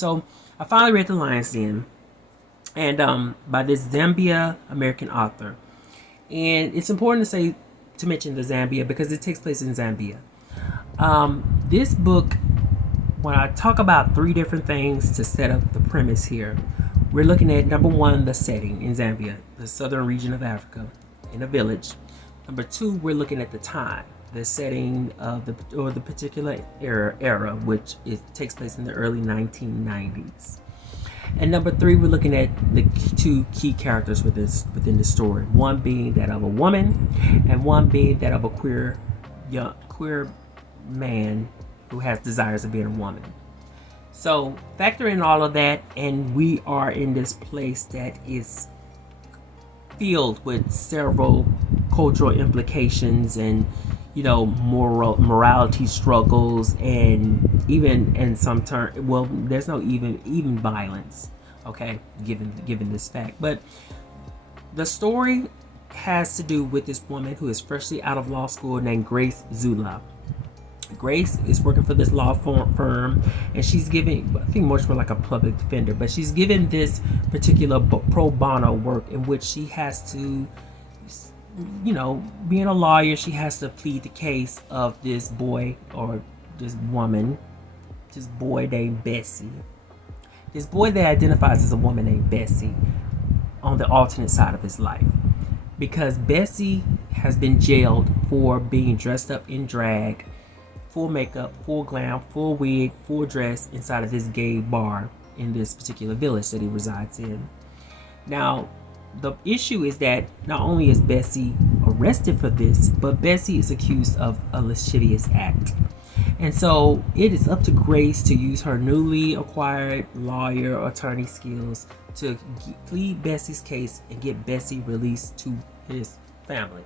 So I finally read The Lion's Den, and by this Zambia American author. And it's important to mention the Zambia because it takes place in Zambia. This book, when I talk about three different things to set up the premise here, we're looking at number one, the setting in Zambia, the southern region of Africa, in a village. Number two, we're looking at the time, the setting of the particular era, which takes place in the early 1990s. And number three, we're looking at the two key characters within the story. One being that of a woman, and one being that of a queer man who has desires of being a woman. So factor in all of that, and we are in this place that is filled with several cultural implications and morality struggles, and even in some turn, well, there's no even violence, okay, given this fact. But the story has to do with this woman who is freshly out of law school named Grace Zulu. Grace is working for this law firm, and she's giving, I think, much more like a public defender, but she's given this particular pro bono work in which she has to, being a lawyer, she has to plead the case of this boy or this woman, this boy named Bessy. This boy that identifies as a woman named Bessy on the alternate side of his life. Because Bessy has been jailed for being dressed up in drag, full makeup, full glam, full wig, full dress inside of this gay bar in this particular village that he resides in. Now, the issue is that not only is Bessy arrested for this, but Bessy is accused of a lascivious act. And so it is up to Grace to use her newly acquired lawyer attorney skills to plead Bessy's case and get Bessy released to his family.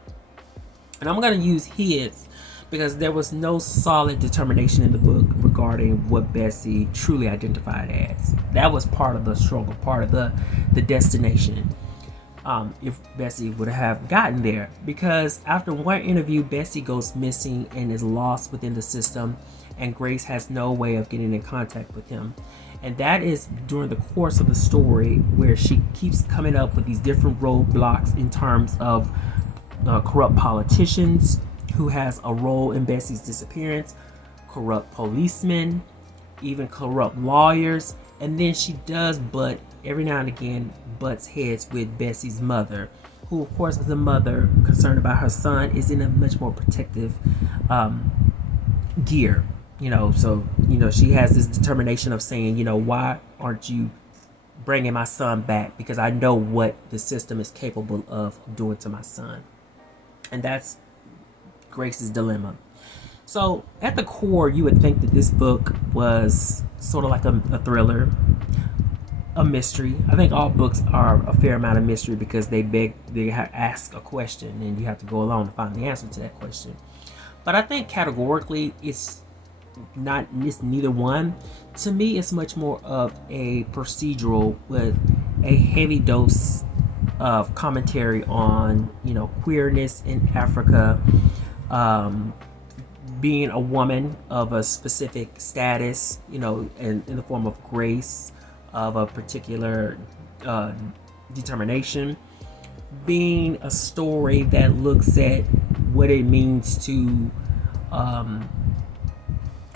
And I'm going to use his because there was no solid determination in the book regarding what Bessy truly identified as. That was part of the struggle, part of the destination. If Bessy would have gotten there, because after one interview, Bessy goes missing and is lost within the system, and Grace has no way of getting in contact with him. And that is during the course of the story where she keeps coming up with these different roadblocks in terms of corrupt politicians who has a role in Bessy's disappearance, corrupt policemen, even corrupt lawyers, and then she does every now and again butts heads with Bessy's mother, who of course as a mother concerned about her son is in a much more protective gear, so she has this determination of saying, why aren't you bringing my son back, because I know what the system is capable of doing to my son. And that's Grace's dilemma. So at the core, you would think that this book was sort of like a thriller, a mystery. I think all books are a fair amount of mystery because they ask a question and you have to go along to find the answer to that question. But I think categorically it's neither one. To me, it's much more of a procedural with a heavy dose of commentary on queerness in Africa, being a woman of a specific status, in the form of Grace, of a particular determination, being a story that looks at what it means to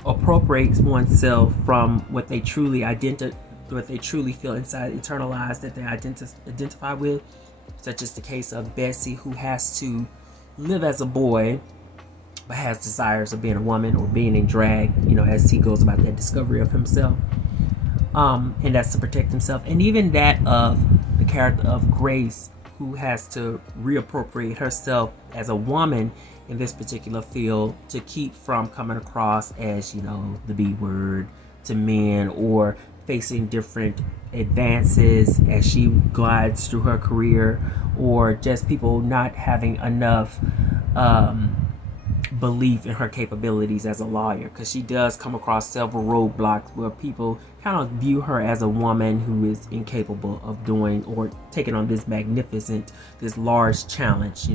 appropriate oneself from what they truly feel inside, internalized, that they identify with, such as the case of Bessy, who has to live as a boy but has desires of being a woman or being in drag, as he goes about that discovery of himself, and that's to protect himself. And even that of the character of Grace, who has to reappropriate herself as a woman in this particular field to keep from coming across as the B word to men, or facing different advances as she glides through her career, or just people not having enough belief in her capabilities as a lawyer, because she does come across several roadblocks where people kind of view her as a woman who is incapable of doing or taking on this large challenge,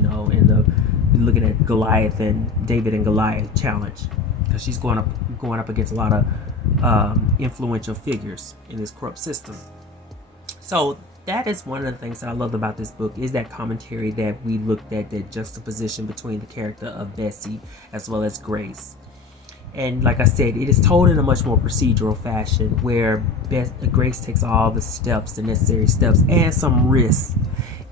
looking at Goliath and David and Goliath challenge, because she's going up against a lot of influential figures in this corrupt system. So that is one of the things that I loved about this book, is that commentary that we looked at, that juxtaposition between the character of Bessy as well as Grace. And like I said, it is told in a much more procedural fashion, where Grace takes all the steps, the necessary steps, and some risks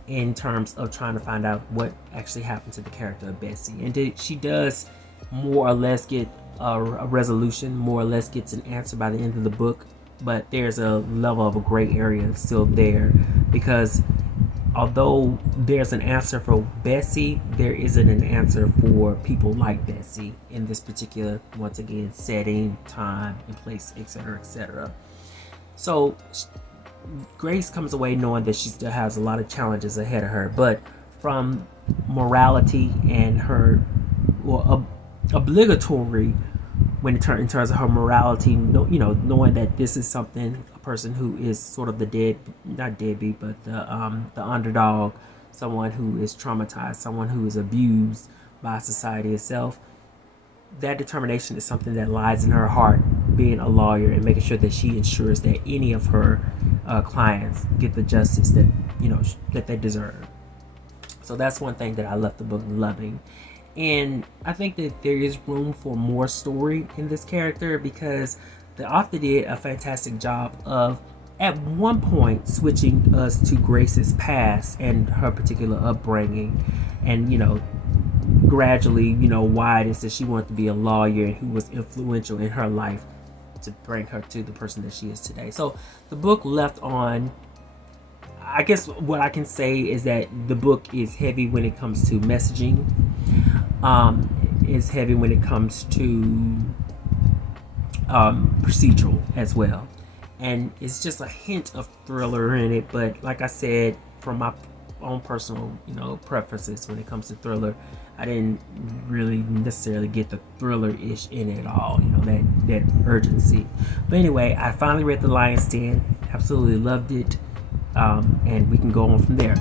in terms of trying to find out what actually happened to the character of Bessy. And she does more or less get a resolution, more or less gets an answer by the end of the book. But there's a level of a gray area still there, because although there's an answer for Bessy, there isn't an answer for people like Bessy in this particular, once again, setting, time, and place, etc., etc. So Grace comes away knowing that she still has a lot of challenges ahead of her, but from morality and her, well, obligatory, when in terms of her morality, knowing that this is something, a person who is sort of the not deadbeat, but the underdog, someone who is traumatized, someone who is abused by society itself. That determination is something that lies in her heart, being a lawyer and making sure that she ensures that any of her clients get the justice that that they deserve. So that's one thing that I left the book loving. And I think that there is room for more story in this character, because the author did a fantastic job of, at one point, switching us to Grace's past and her particular upbringing, and gradually, why it is that she wanted to be a lawyer and who was influential in her life to bring her to the person that she is today. So the book left on, I guess what I can say is that the book is heavy when it comes to messaging. Is heavy when it comes to procedural as well, and it's just a hint of thriller in it. But like I said, from my own personal preferences when it comes to thriller, I didn't really necessarily get the thriller-ish in it at all, that urgency. But anyway, I finally read The Lion's Den, absolutely loved it, and we can go on from there.